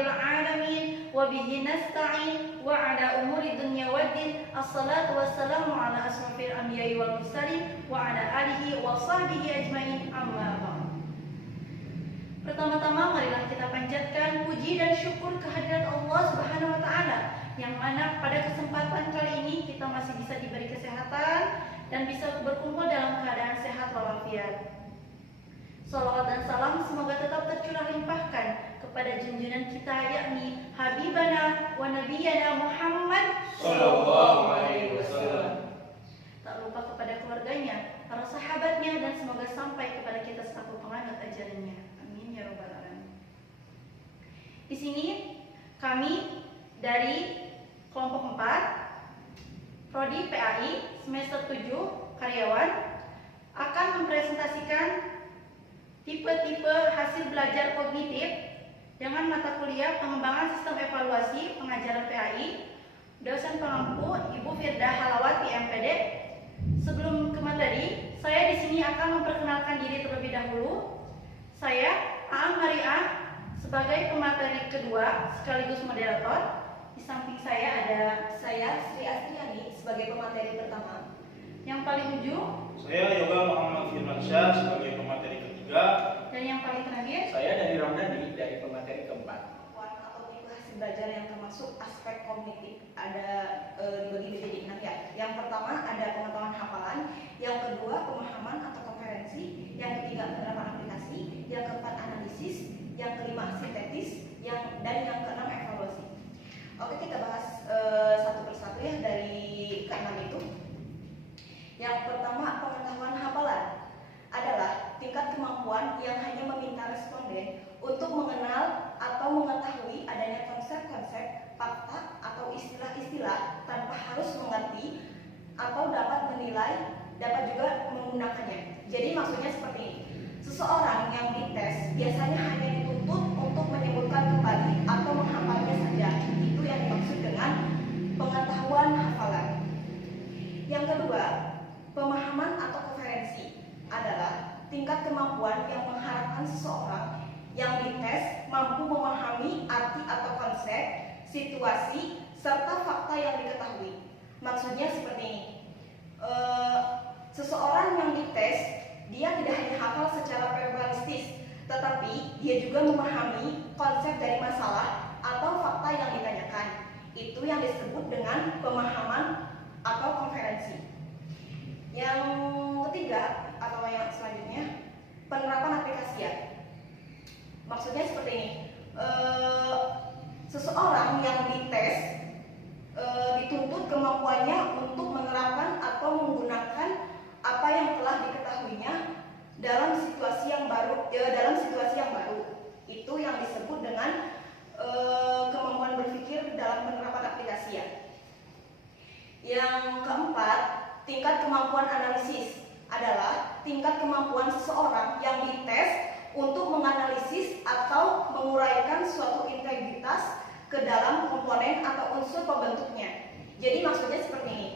rabbil alamin wa bihi nasta'in wa ala umuri dunya waddin. Assalatu wassalamu ala asrofil anbiya'i wal mursalin wa ala alihi wa sahbihi ajmain, amma ba'd. Pertama-tama marilah kita panjatkan puji dan syukur kehadirat Allah Subhanahu wa taala, yang mana pada kesempatan kali ini kita masih bisa diberi kesehatan dan bisa berkumpul dalam keadaan sehat walafiat. Salawat dan salam semoga tetap tercurah limpahkan kepada junjungan kita, yakni Habibana wa Nabiyana Muhammad Sallallahu Alaihi Wasallam. Tak lupa kepada keluarganya, para sahabatnya, dan semoga sampai kepada kita selaku penganut ajarannya. Amin ya rabbal alamin. Di sini kami dari kelompok 4 Prodi PAI semester 7 karyawan akan mempresentasikan tipe-tipe hasil belajar kognitif dengan mata kuliah pengembangan sistem evaluasi pengajaran PAI. Dosen pengampu Ibu Firda Halawati MPD. Sebelum ke materi, saya di sini akan memperkenalkan diri terlebih dahulu. Saya Aang Maria sebagai pemateri kedua sekaligus moderator. Di samping saya ada Saya Sri Astriani sebagai pemateri pertama. yang paling ujung, Saya Yoga Muhammad Firmansyah sebagai pemateri ketiga. dan yang paling terakhir. Saya dari Ramdhani dari pemateri keempat. Atau tipe hasil belajar yang termasuk aspek kognitif ada dibagi menjadi 6 ya. Yang pertama ada pengetahuan hafalan, yang kedua pemahaman atau konferensi, yang ketiga penerapan aplikasi, yang keempat analisis, yang kelima sintetis, dan yang keenam evaluasi. Oke, kita bahas satu persatu ya dari keenam itu. Yang pertama, pengetahuan hafalan adalah tingkat kemampuan yang hanya meminta responden untuk mengenal atau mengetahui adanya konsep-konsep, fakta, atau istilah-istilah tanpa harus mengerti atau dapat menilai, dapat juga menggunakannya. Jadi maksudnya seperti ini. Seseorang yang dites biasanya hanya dituntut untuk menyebutkan kembali atau menghafalnya saja. Itu yang dimaksud dengan pengetahuan hafalan. Yang kedua, pemahaman atau konferensi adalah tingkat kemampuan yang mengharapkan seseorang yang dites mampu memahami arti atau konsep, situasi, serta fakta yang diketahui. Maksudnya seperti ini. Seseorang yang dites, dia tidak hanya hafal secara verbalistis, tetapi dia juga memahami konsep dari masalah atau fakta yang ditanyakan. Itu yang disebut dengan pemahaman atau konferensi. Yang ketiga atau yang selanjutnya, penerapan aplikasi ya. Maksudnya seperti ini. Seseorang yang dites dituntut kemampuannya untuk menerapkan atau menggunakan apa yang telah diketahuinya dalam situasi yang baru. Itu yang disebut dengan kemampuan berpikir dalam penerapan aplikasi ya. Yang keempat, tingkat kemampuan analisis adalah tingkat kemampuan seseorang yang dites untuk menganalisis atau menguraikan suatu integritas ke dalam komponen atau unsur pembentuknya. Jadi maksudnya seperti ini.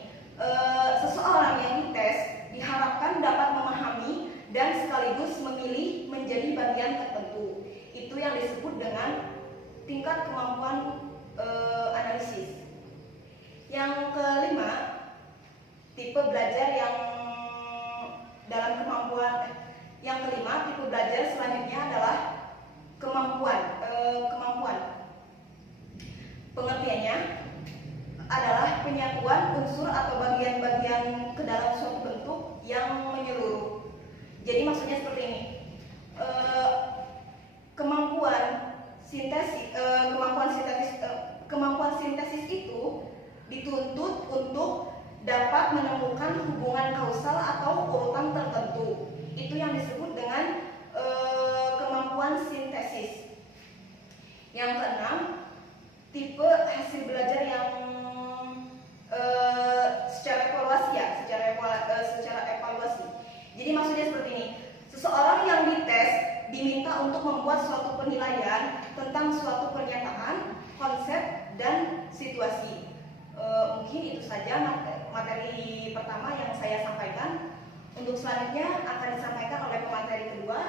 Seseorang yang dites diharapkan dapat memahami dan sekaligus memilih menjadi bagian tertentu. Itu yang disebut dengan tingkat kemampuan analisis. Yang kelima, tipe belajar yang dalam kemampuan. Yang kelima, tipe belajar selanjutnya adalah kemampuan. Pengertiannya adalah penyatuan unsur atau bagian-bagian ke dalam suatu bentuk yang menyeluruh. Jadi maksudnya seperti ini. Kemampuan sintesis itu dituntut untuk dapat menemukan hubungan kausal atau urutan tertentu. Itu yang disebut dengan kemampuan sintesis. Yang keenam, tipe hasil belajar yang secara evaluasi. Jadi maksudnya seperti ini. Seseorang yang dites diminta untuk membuat suatu penilaian tentang suatu pernyataan, konsep, dan situasi. Mungkin itu saja materi pertama yang saya sampaikan. Untuk selanjutnya akan disampaikan oleh pemateri kedua,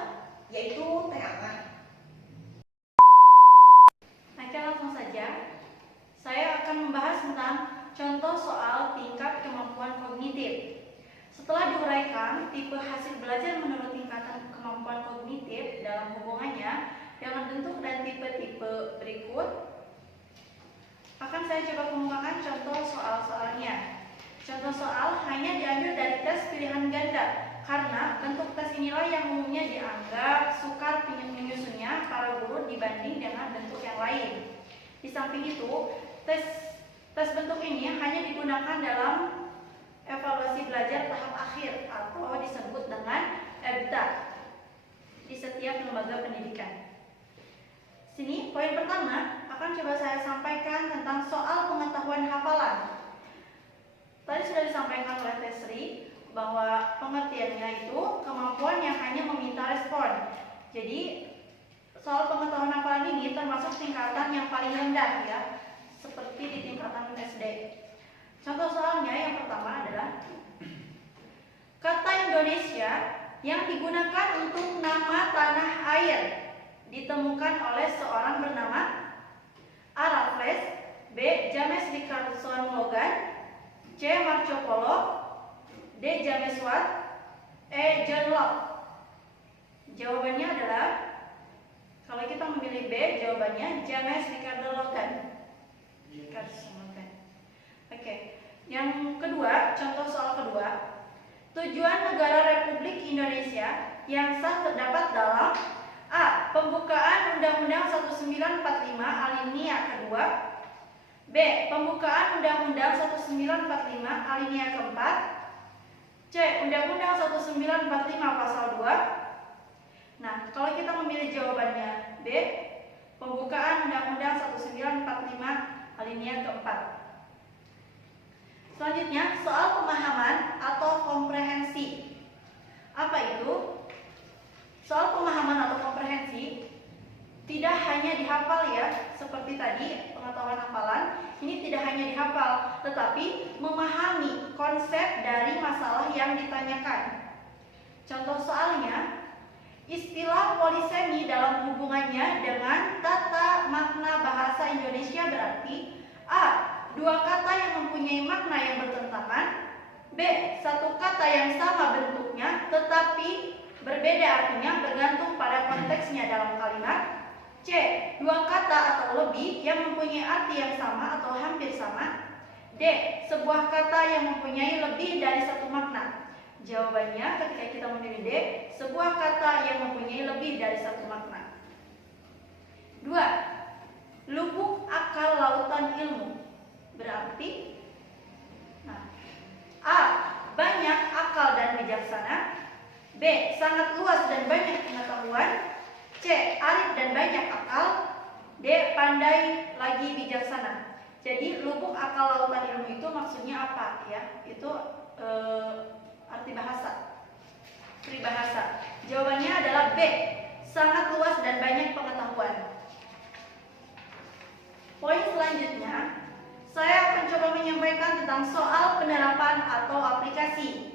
yaitu Teh Ana. Oke, Setelah diuraikan tipe hasil belajar menurut tingkatan kemampuan kognitif dalam hubungannya dengan bentuk dan tipe-tipe berikut, akan saya coba kemukakan contoh soal-soalnya. Contoh soal hanya diambil dari tes pilihan ganda karena bentuk tes inilah yang umumnya dianggap sukar menyusunnya para guru dibanding dengan bentuk yang lain. Di samping itu, tes bentuk ini hanya digunakan dalam evaluasi belajar tahap akhir atau disebut dengan EBTA di setiap lembaga pendidikan. Sini poin pertama akan coba saya sampaikan tentang soal pengetahuan hafalan. Tadi sudah disampaikan oleh Tesri bahwa pengertiannya itu kemampuan yang hanya meminta respon. Jadi soal pengetahuan hafalan ini termasuk tingkatan yang paling rendah ya, seperti di tingkatan SD. Contoh soalnya yang pertama adalah kata Indonesia yang digunakan untuk nama tanah air ditemukan oleh seorang bernama A. Raffles, B. James Richardson Logan, C. Marco Polo, D. James Watt, E. John Locke. Jawabannya adalah, kalau kita memilih B, jawabannya James Richardson Logan. Oke. Yang kedua, contoh soal kedua. Tujuan negara Republik Indonesia yang sah terdapat dalam A. Pembukaan Undang-Undang 1945 alinea kedua, B. Pembukaan Undang-Undang 1945 alinea keempat, C. Undang-Undang 1945 pasal 2. Nah, kalau kita memilih jawabannya B, pembukaan Undang-Undang 1945 alinea keempat. Selanjutnya, soal pemahaman atau komprehensi. Apa itu? Soal pemahaman atau komprehensi tidak hanya dihafal ya, seperti tadi pengetahuan hafalan. Ini tidak hanya dihafal, tetapi memahami konsep dari masalah yang ditanyakan. Contoh soalnya, istilah polisemi dalam hubungannya dengan tata makna bahasa Indonesia berarti A. Dua kata yang mempunyai makna yang bertentangan, B. Satu kata yang sama bentuknya tetapi berbeda artinya bergantung pada konteksnya dalam kalimat, C. Dua kata atau lebih yang mempunyai arti yang sama atau hampir sama, D. Sebuah kata yang mempunyai lebih dari satu makna. Jawabannya ketika kita memilih D, sebuah kata yang mempunyai lebih dari satu makna. 2. Lubuk akal lautan ilmu berarti A. Banyak akal dan bijaksana, B. Sangat luas dan banyak pengetahuan, C. Arif dan banyak akal, D. Pandai lagi bijaksana. Jadi lubuk akal lautan ilmu itu maksudnya apa ya? Itu arti bahasa, peribahasa. Jawabannya adalah B. Sangat luas dan banyak pengetahuan. Poin selanjutnya, saya akan coba menyampaikan tentang soal penerapan atau aplikasi.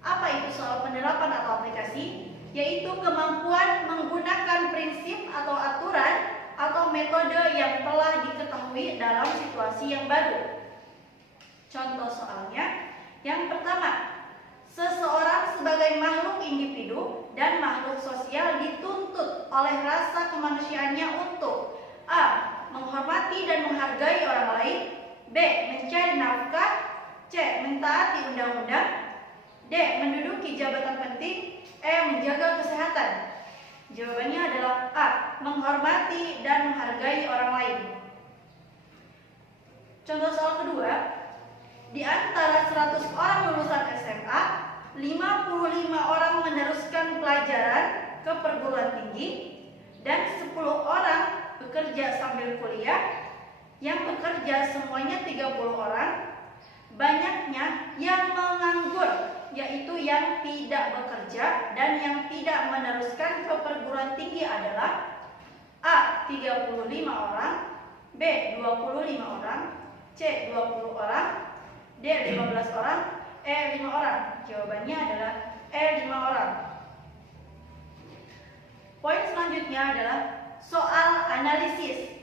Apa itu soal penerapan atau aplikasi? Yaitu kemampuan menggunakan prinsip atau aturan atau metode yang telah diketahui dalam situasi yang baru. Contoh soalnya, yang pertama, seseorang sebagai makhluk individu dan makhluk sosial dituntut oleh rasa kemanusiaannya untuk A. Menghormati dan menghargai orang lain, B. Mencari nafkah, C. Mentaati undang-undang, D. Menduduki jabatan penting, E. Menjaga kesehatan. Jawabannya adalah A. Menghormati dan menghargai orang lain. Contoh soal kedua, di antara 100 orang lulusan SMA, 55 orang meneruskan pelajaran ke perguruan tinggi dan 10 orang bekerja sambil kuliah. Yang bekerja semuanya 30 orang. Banyaknya yang menganggur, yaitu yang tidak bekerja dan yang tidak meneruskan ke perguruan tinggi adalah A. 35 orang, B. 25 orang, C. 20 orang, D. 15 orang, E. 5 orang. Jawabannya adalah E. 5 orang. Poin selanjutnya adalah soal analisis.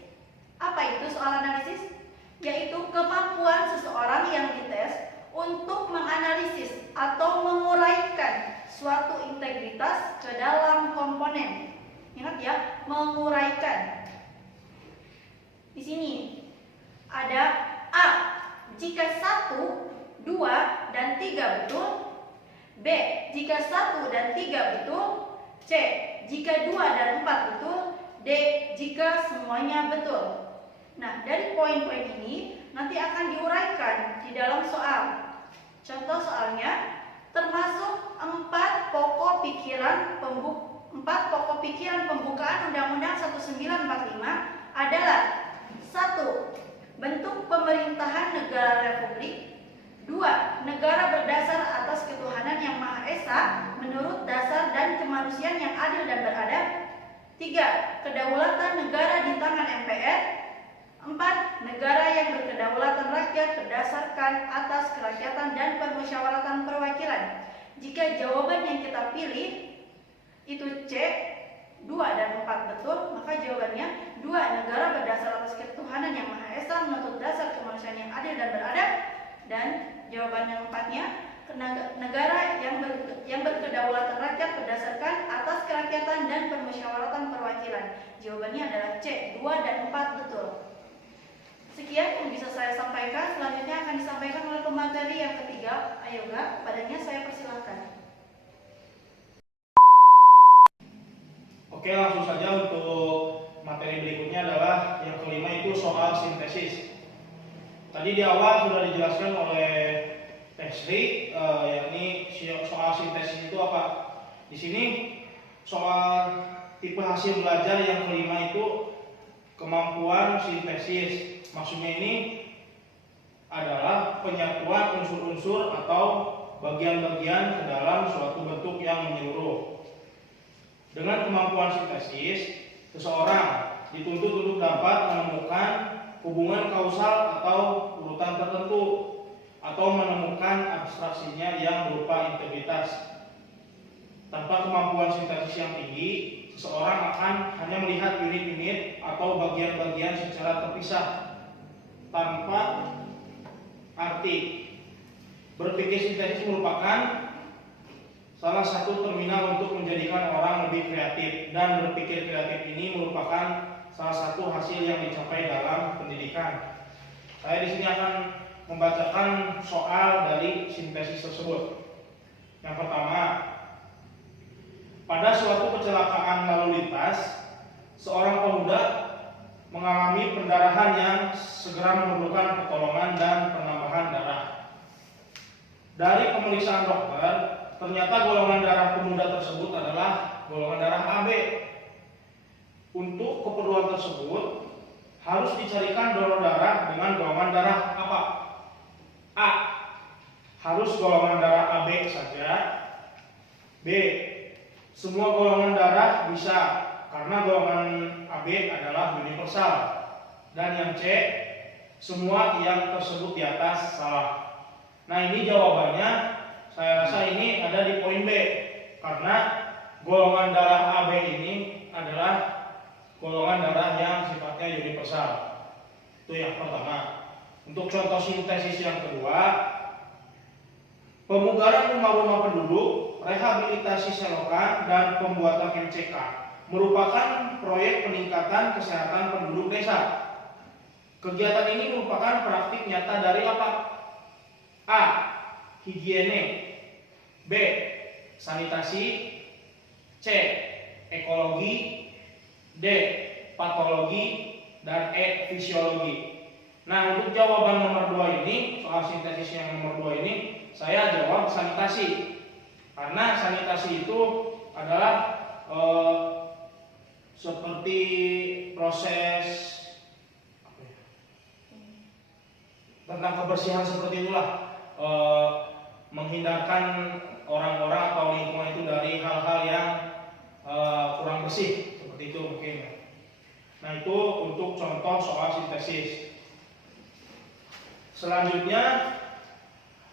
Apa itu soal analisis? Yaitu kemampuan seseorang yang dites untuk menganalisis atau menguraikan suatu integritas ke dalam komponen. Ingat ya, menguraikan. Di sini ada A jika 1, 2, dan 3 betul, B jika 1 dan 3 betul, C jika 2 dan 4 betul, D jika semuanya betul. Nah, dari poin-poin ini nanti akan diuraikan di dalam soal. Contoh soalnya termasuk 4 pokok pikiran pembukaan Undang-Undang 1945 adalah 1. Bentuk pemerintahan negara republik. 2. Negara berdasar atas ketuhanan yang Maha Esa menurut dasar dan kemanusiaan yang adil dan beradab. 3. Kedaulatan negara di tangan MPR. 4. Negara yang berkedaulatan rakyat berdasarkan atas kerakyatan dan permusyawaratan perwakilan. Jika jawaban yang kita pilih itu C, 2 dan 4 betul, maka jawabannya 2. Negara berdasar atas ketuhanan yang Maha Esa menurut dasar kemanusiaan yang adil dan beradab. Dan jawaban yang 4-nya, negara yang berkedaulatan rakyat berdasarkan atas kerakyatan dan permusyawaratan perwakilan. Jawabannya adalah C, 2 dan 4 betul. Sekian yang bisa saya sampaikan. Selanjutnya akan disampaikan oleh pemateri yang ketiga, Ayoga. Padanya saya persilahkan. Oke, langsung saja untuk materi berikutnya adalah yang kelima, itu soal sintesis. Tadi di awal sudah dijelaskan oleh Tesri, yakni soal sintesis itu apa. Di sini soal tipe hasil belajar yang kelima itu kemampuan sintesis. Maksudnya ini adalah penyatuan unsur-unsur atau bagian-bagian ke dalam suatu bentuk yang menyeluruh. Dengan kemampuan sintesis, seseorang dituntut untuk dapat menemukan hubungan kausal atau urutan tertentu, atau menemukan abstraksinya yang berupa integritas. Tanpa kemampuan sintesis yang tinggi, seseorang akan hanya melihat unit-unit atau bagian-bagian secara terpisah tanpa arti. Berpikir sintesis merupakan salah satu terminal untuk menjadikan orang lebih kreatif, dan berpikir kreatif ini merupakan salah satu hasil yang dicapai dalam pendidikan. Saya di sini akan membacakan soal dari sintesis tersebut. Yang pertama, pada suatu kecelakaan lalu lintas, seorang pemuda mengalami pendarahan yang segera memerlukan pertolongan dan penambahan darah. Dari pemeriksaan dokter, ternyata golongan darah pemuda tersebut adalah golongan darah AB. Untuk keperluan tersebut harus dicarikan donor darah dengan golongan darah apa? A. Harus golongan darah AB saja. B. Semua golongan darah bisa, karena golongan AB adalah universal. Dan yang C, semua yang tersebut di atas salah. Nah, ini jawabannya saya rasa ini ada di poin B, karena golongan darah AB ini adalah golongan darah yang sifatnya universal. Itu yang pertama. Untuk contoh sintesis yang kedua, pemugaran rumah-rumah penduduk, rehabilitasi selokan, dan pembuatan MCK merupakan proyek peningkatan kesehatan penduduk desa. Kegiatan ini merupakan praktik nyata dari apa? A. Higiene. B. Sanitasi. C. Ekologi. D. Patologi. Dan E. Fisiologi. Nah, untuk jawaban nomor 2 ini, soal sintesis yang nomor 2 ini, saya jawab sanitasi. Karena sanitasi itu adalah seperti proses tentang kebersihan seperti itulah, menghindarkan orang-orang atau lingkungan itu dari hal-hal yang kurang bersih, seperti itu mungkin. Nah, itu untuk contoh soal sintesis. Selanjutnya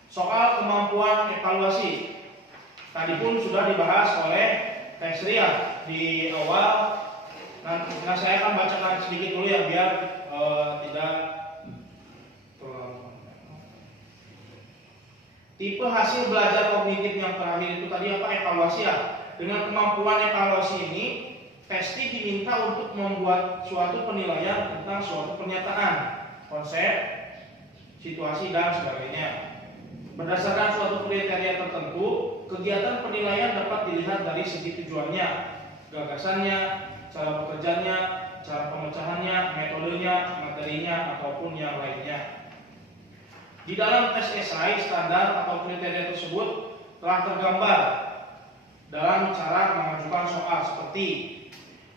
soal kemampuan evaluasi. Tadi pun sudah dibahas oleh Tesria di awal. Nah, saya akan bacakan sedikit dulu ya, biar tidak terlalu. Tipe hasil belajar kognitif yang terakhir itu tadi apa? Evaluasi ya. Dengan kemampuan evaluasi ini, testi diminta untuk membuat suatu penilaian tentang suatu pernyataan, konsep, situasi, dan sebagainya. Berdasarkan suatu kriteria tertentu, kegiatan penilaian dapat dilihat dari segi tujuannya, gagasannya, cara bekerjanya, cara pemecahannya, metodenya, materinya, ataupun yang lainnya. Di dalam tes esai, standar atau kriteria tersebut telah tergambar dalam cara mengajukan soal seperti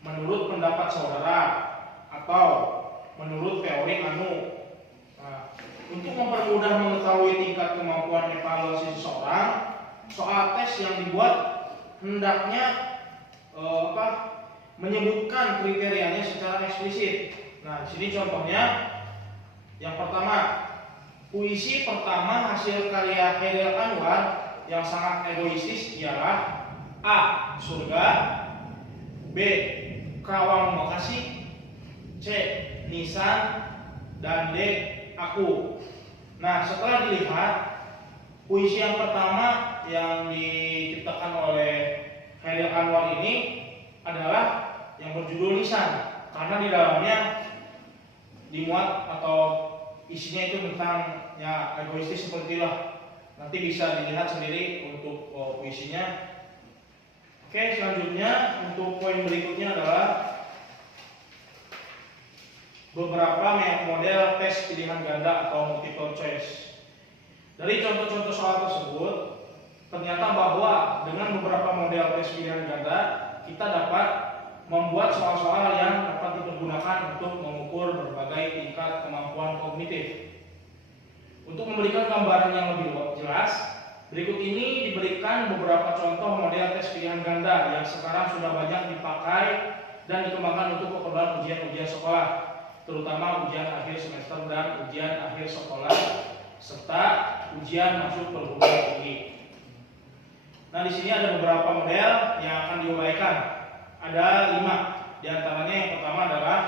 menurut pendapat saudara atau menurut teori anu. Nah, untuk mempermudah mengetahui tingkat kemampuan evaluasi seseorang, soal tes yang dibuat hendaknya menyebutkan kriterianya secara eksplisit. Nah, di sini contohnya yang pertama, puisi pertama hasil karya Khairil Anwar yang sangat egoistis ialah A. Surga, B. Kerawang Bekasi, C. Nisan, dan D. Aku. Nah, setelah dilihat, puisi yang pertama yang diciptakan oleh Khairil Anwar ini adalah yang berjudul Nisan, karena di dalamnya dimuat atau isinya itu tentang ya egoistis seperti itulah. Nanti bisa dilihat sendiri untuk puisinya. Oke, selanjutnya untuk poin berikutnya adalah beberapa model tes pilihan ganda atau multiple choice. Dari contoh-contoh soal tersebut, ternyata bahwa dengan beberapa model tes pilihan ganda kita dapat membuat soal-soal yang dapat dipergunakan untuk mengukur berbagai tingkat kemampuan kognitif. Untuk memberikan gambaran yang lebih jelas, berikut ini diberikan beberapa contoh model tes pilihan ganda yang sekarang sudah banyak dipakai dan dikembangkan untuk keperluan ujian-ujian sekolah, terutama ujian akhir semester dan ujian akhir sekolah, serta ujian masuk perguruan tinggi. Nah, di sini ada beberapa model yang akan diuraikan. Ada 5. Di antaranya yang pertama adalah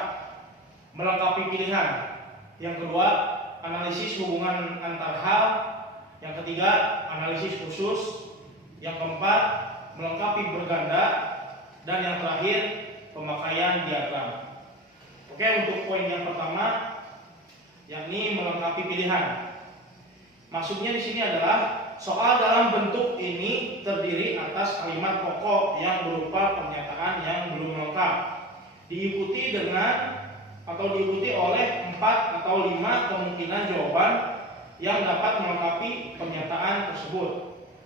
melengkapi pilihan. Yang kedua, analisis hubungan antar hal. Yang ketiga, analisis khusus. Yang keempat, melengkapi berganda. Dan yang terakhir, pemakaian diagram. Oke, untuk poin yang pertama, yakni melengkapi pilihan. Maksudnya di sini adalah soal dalam bentuk ini terdiri atas kalimat pokok yang berupa pernyataan yang belum lengkap, diikuti oleh 4 atau 5 kemungkinan jawaban yang dapat melengkapi pernyataan tersebut.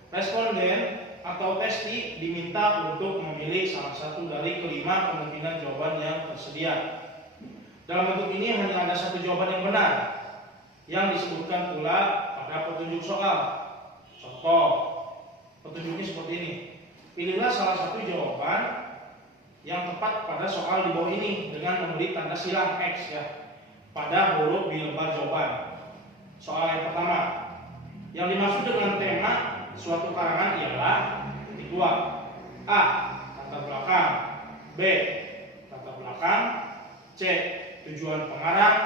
Responden atau testi diminta untuk memilih salah satu dari kelima kemungkinan jawaban yang tersedia. Dalam bentuk ini hanya ada satu jawaban yang benar, yang disebutkan pula pada petunjuk soal. Contoh, petunjuknya seperti ini. Pilihlah salah satu jawaban yang tepat pada soal di bawah ini dengan memberi tanda silang X ya pada huruf di lembar jawaban. Soal yang pertama, yang dimaksud dengan tema suatu karangan ialah titik 2. A. Latar belakang, B. Latar belakang, C. Tujuan pengarang,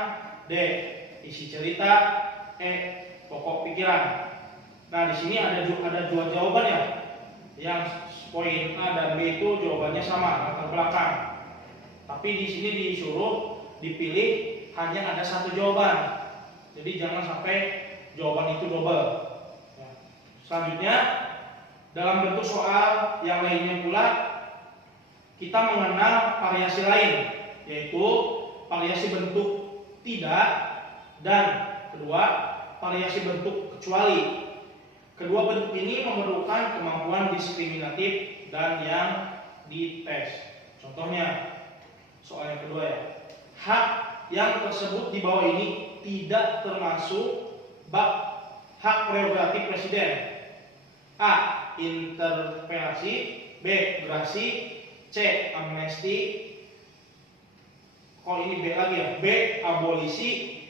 D. Isi cerita, E. Pokok pikiran. Nah, di sini ada 2 jawaban ya. Yang poin A dan B itu jawabannya sama, latar belakang. Tapi di sini disuruh dipilih hanya ada satu jawaban. Jadi jangan sampai jawaban itu double. Selanjutnya, dalam bentuk soal yang lainnya pula kita mengenal variasi lain, yaitu variasi bentuk tidak dan kedua variasi bentuk kecuali. Kedua bentuk ini memerlukan kemampuan diskriminatif dan yang dites. Contohnya, soal yang kedua ya. Hak yang tersebut di bawah ini tidak termasuk bab hak prerogatif presiden. A. Interpelasi, B. Gerasi, C. Amnesti. Kok ini B lagi ya? B. Abolisi,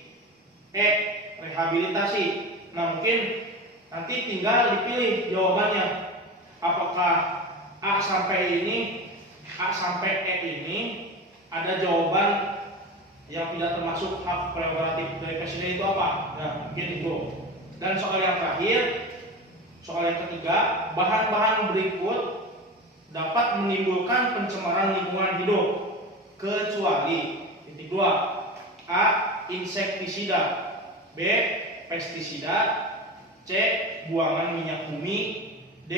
E. Rehabilitasi. Nah, mungkin nanti tinggal dipilih jawabannya. Apakah A sampai E ini ada jawaban yang tidak termasuk hak prerogatif dari presiden itu apa? Nah, mungkin itu. Dan soal yang terakhir, Soal yang ketiga, bahan-bahan berikut dapat menimbulkan pencemaran lingkungan hidup kecuali titik 2. A. Insektisida, B. Pestisida, C. Buangan minyak bumi, D.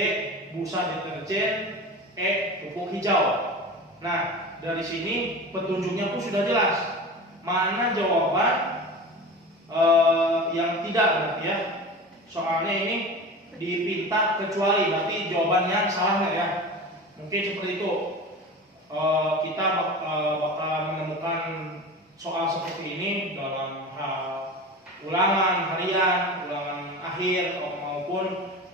Busa deterjen, E. Pupuk hijau. Nah, dari sini petunjuknya pun sudah jelas. Mana jawaban yang tidak berarti ya. Soalnya ini dipinta kecuali, berarti jawabannya salah nggak ya? Mungkin seperti itu. Kita bakal menemukan soal seperti ini dalam ulangan harian, ulangan akhir maupun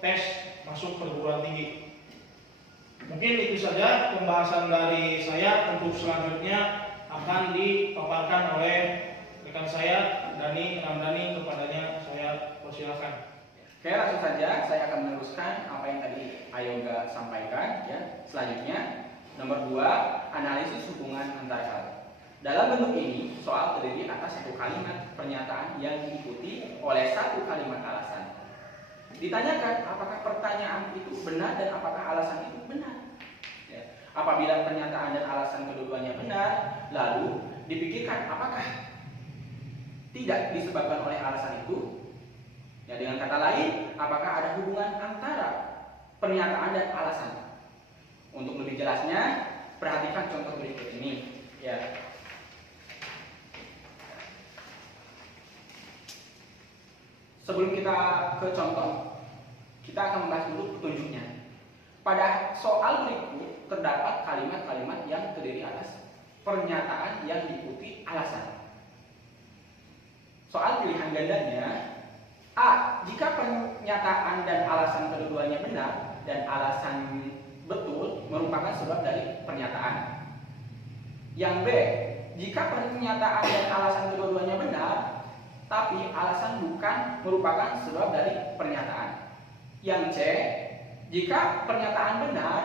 tes masuk perguruan tinggi. Mungkin itu saja pembahasan dari saya. Untuk selanjutnya akan dipaparkan oleh rekan saya Dani Ramdhani. Kepadanya saya persilakan. Oke, langsung saja saya akan meneruskan apa yang tadi Ayoga sampaikan ya. Selanjutnya, nomor 2, analisis hubungan antar hal. Dalam bentuk ini, soal terdiri atas satu kalimat pernyataan yang diikuti oleh satu kalimat alasan. Ditanyakan apakah pertanyaan itu benar dan apakah alasan itu benar. Ya. Apabila pernyataan dan alasan kedua-duanya benar, lalu dipikirkan apakah tidak disebabkan oleh alasan itu. Ya, dengan kata lain, apakah ada hubungan antara pernyataan dan alasan? Untuk lebih jelasnya, perhatikan contoh berikut ini. Ya. Sebelum kita ke contoh, kita akan membahas dulu petunjuknya. Pada soal berikut terdapat kalimat-kalimat yang terdiri atas pernyataan yang diikuti alasan. Soal pilihan gandanya, A. Jika pernyataan dan alasan kedua-duanya benar dan alasan betul merupakan sebab dari pernyataan. Yang B. Jika pernyataan dan alasan kedua-duanya benar, tapi alasan bukan merupakan sebab dari pernyataan. Yang C. Jika pernyataan benar,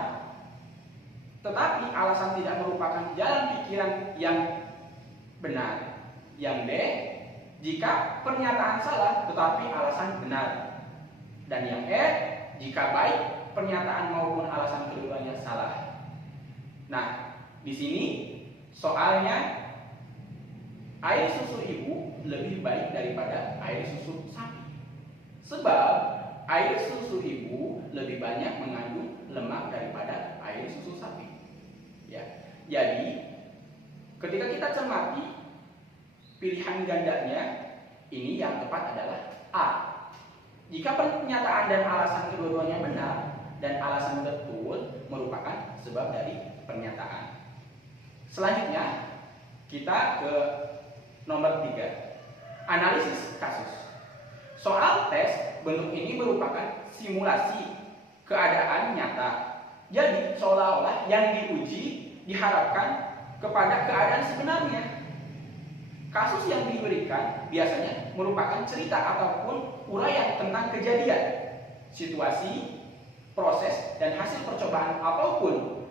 tetapi alasan tidak merupakan jalan pikiran yang benar. Yang D. Jika pernyataan salah tetapi alasan benar. Dan yang E, jika baik pernyataan maupun alasan keduanya salah. Nah, di sini soalnya air susu ibu lebih baik daripada air susu sapi. Sebab air susu ibu lebih banyak mengandung lemak daripada air susu sapi. Ya. Jadi, ketika kita cermati pilihan gandanya, ini yang tepat adalah A. Jika pernyataan dan alasan kedua-duanya benar dan alasan betul merupakan sebab dari pernyataan. Selanjutnya, kita ke nomor 3, analisis kasus. Soal tes bentuk ini merupakan simulasi keadaan nyata. Jadi, seolah-olah yang diuji diharapkan kepada keadaan sebenarnya. Kasus yang diberikan biasanya merupakan cerita ataupun uraian tentang kejadian, situasi, proses, dan hasil percobaan ataupun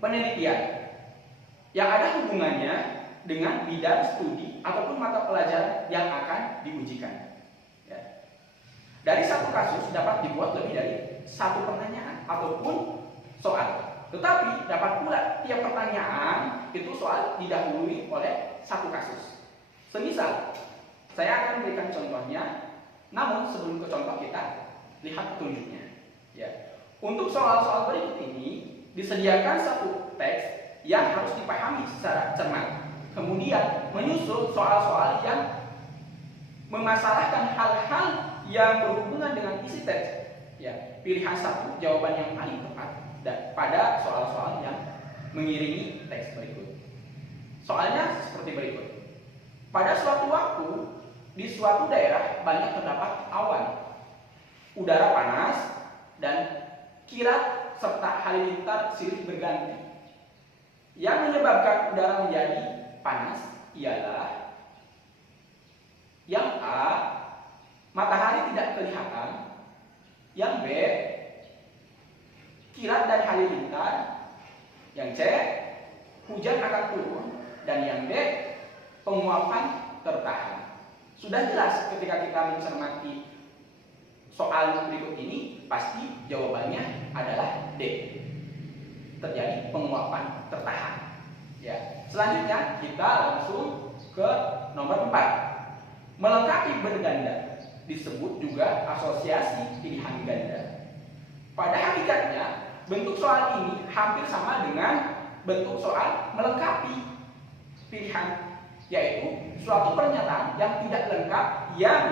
penelitian yang ada hubungannya dengan bidang studi ataupun mata pelajaran yang akan diujikan. Ya. Dari satu kasus dapat dibuat lebih dari satu pertanyaan ataupun soal. Tetapi dapat pula tiap pertanyaan itu soal didahului oleh satu kasus. Semisal, saya akan berikan contohnya, namun sebelum ke contoh kita lihat petunjuknya. Ya. Untuk soal-soal berikut ini disediakan satu teks yang harus dipahami secara cermat. Kemudian menyusul soal-soal yang memasalahkan hal-hal yang berhubungan dengan isi teks. Ya, pilihan satu jawaban yang paling tepat dan pada soal-soal yang mengiringi teks berikut. Soalnya seperti berikut. Pada suatu waktu di suatu daerah banyak terdapat awan, udara panas, dan kilat serta halilintar silih berganti. Yang menyebabkan udara menjadi panas ialah yang A, matahari tidak kelihatan. Yang B, kilat dan halilintar. Yang C, hujan akan turun. Dan yang D, penguapan tertahan. Sudah jelas ketika kita mencermati soal berikut ini pasti jawabannya adalah D. Terjadi penguapan tertahan. Ya. Selanjutnya kita langsung ke nomor 4. Melengkapi berganda disebut juga asosiasi pilihan ganda. Pada hakikatnya, bentuk soal ini hampir sama dengan bentuk soal melengkapi pilihan, yaitu suatu pernyataan yang tidak lengkap yang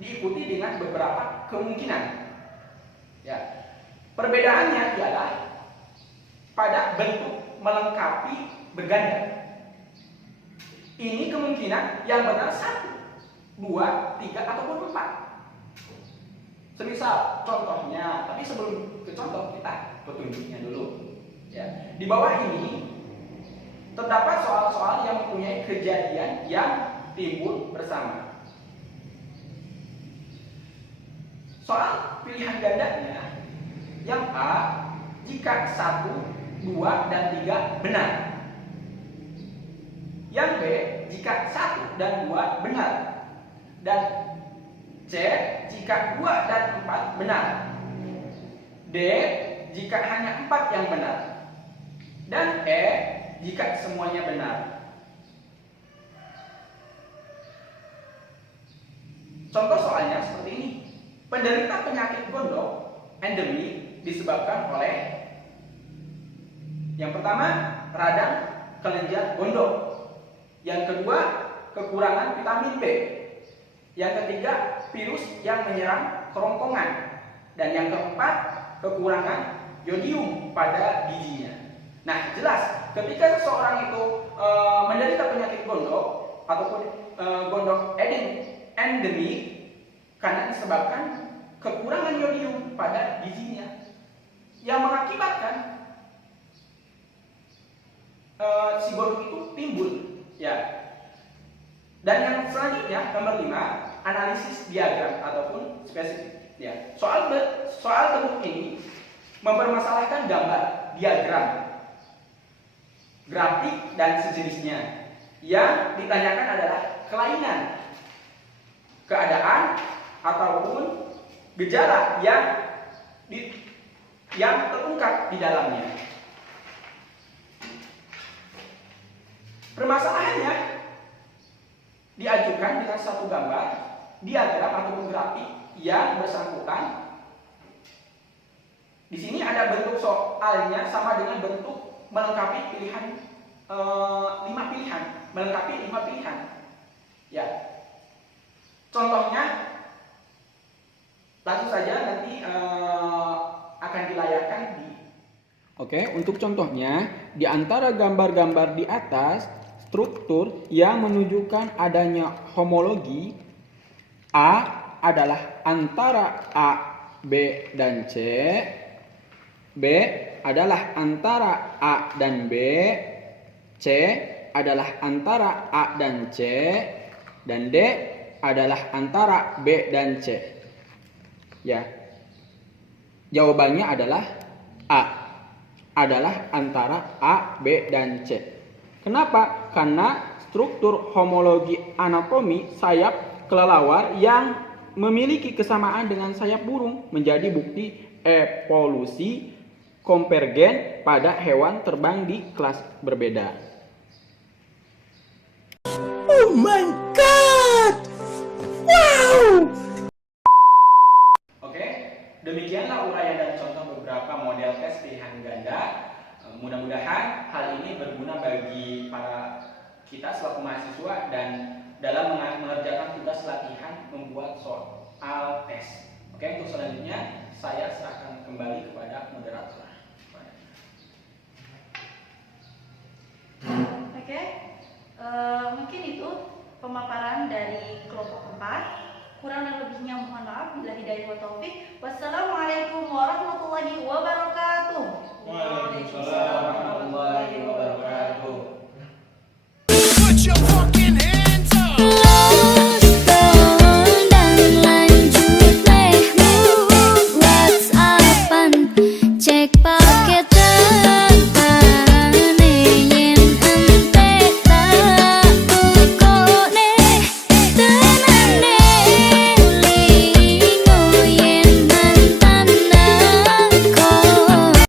diikuti dengan beberapa kemungkinan. Ya. Perbedaannya ialah pada bentuk melengkapi berganda. Ini kemungkinan yang benar 1, 2, 3, ataupun 4. Semisal contohnya, tapi sebelum ke contoh kita petunjuknya dulu. Ya. Di bawah ini terdapat soal-soal yang mempunyai kejadian yang timbul bersama. Soal pilihan gandanya, yang A, jika 1, 2, dan 3 benar. Yang B, jika 1 dan 2 benar. Dan C, jika 2 dan 4 benar. D, jika hanya 4 yang benar. Dan E, jika semuanya benar. Contoh soalnya seperti ini. Penderita penyakit gondok endemik disebabkan oleh yang pertama, radang kelenjar gondok. Yang kedua, kekurangan vitamin B. Yang ketiga, virus yang menyerang kerongkongan. Dan yang keempat, kekurangan yodium pada gizinya. Nah, jelas ketika seseorang itu menderita penyakit gondok ataupun gondok endemik karena disebabkan kekurangan yodium pada gizinya yang mengakibatkan si gondok itu timbul, ya. Dan yang selanjutnya nomor 5, analisis diagram ataupun spesifik, ya. Soal bentuk ini mempermasalahkan gambar, diagram, grafik dan sejenisnya. Yang ditanyakan adalah kelainan, keadaan ataupun gejala yang terungkap di dalamnya. Permasalahannya diajukan dengan satu gambar, diagram ataupun grafik yang bersangkutan. Di sini ada bentuk soalnya sama dengan bentuk melengkapi pilihan 5 pilihan, melengkapi 5 pilihan. Ya. Contohnya langsung saja nanti akan dilayarkan di. Oke, untuk contohnya di antara gambar-gambar di atas, struktur yang menunjukkan adanya homologi A adalah antara A, B, dan C. B adalah antara A dan B. C adalah antara A dan C. Dan D adalah antara B dan C. Ya. Jawabannya adalah A. Adalah antara A, B, dan C. Kenapa? Karena struktur homologi anatomi sayap kelelawar yang memiliki kesamaan dengan sayap burung menjadi bukti evolusi konvergen pada hewan terbang di kelas berbeda. Oh my god! Wow! Oke, demikianlah uraian dan contoh beberapa model tes pilihan ganda. Mudah-mudahan hal ini berguna bagi para kita selaku mahasiswa dan dalam mengerjakan tugas latihan membuat soal tes. Oke, untuk selanjutnya saya serahkan kembali kepada moderator. Oke, mungkin itu pemaparan dari kelompok 4. Kurang dan lebihnya mohon maaf. Bila hidayah wa taufik. Wassalamualaikum warahmatullahi